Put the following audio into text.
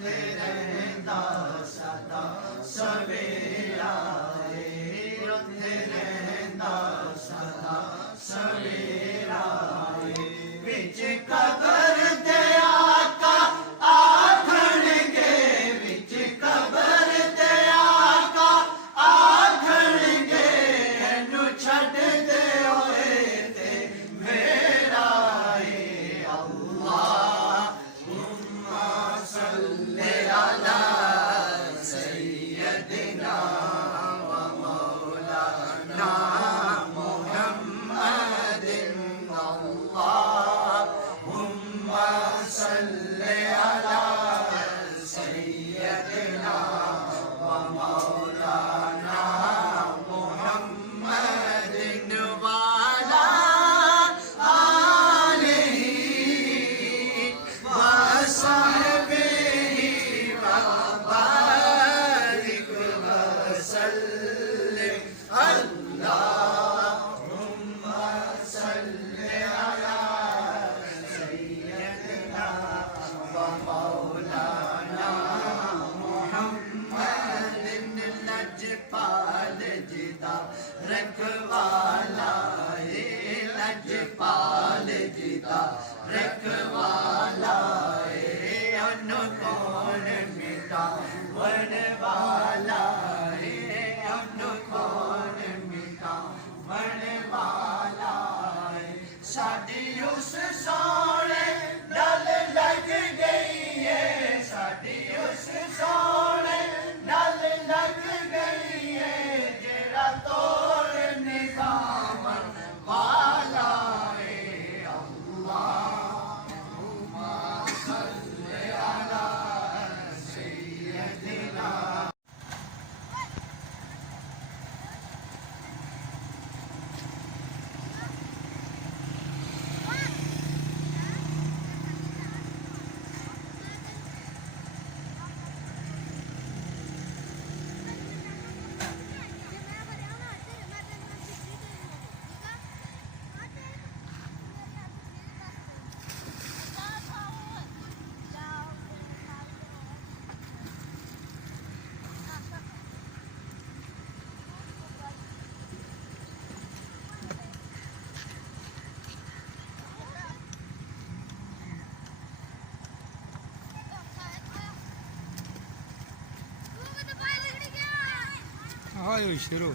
उत्थे रहंदा सदा सवेरा उत्थे रहंदा सदा सवेरा विच कबर दे आका आखणगे विच कबर दे आका आखणगे एनू छड्ड दे ओए ते मेरा अल्लाहुम्मा सल्ली अला सय्यदिना व मौलाना मुहम्मदिन अल्लाहुम्मा सल्ली अला सय्यदिना व मौलाना मुहम्मदिन वाला आलिही व सहबिही व बारिक व सल्लिम अल्लाहुम्मा सल्ली अला सय्यदिना व मौलाना मुहम्मदिन लजपाल जिदा रखवाला है लजपाल जिदा रखवाला है अनु कौन मिटा वन वाला है अनु कौन मिटा वन वाला है साडी उस सोने नल लग गई है साडी उस सोने नल लग गई है जेड़ा तोड़ निभावन वाला है अल्लाहुम्मा सल्ली अला सय्यदिना हाँ, शुरू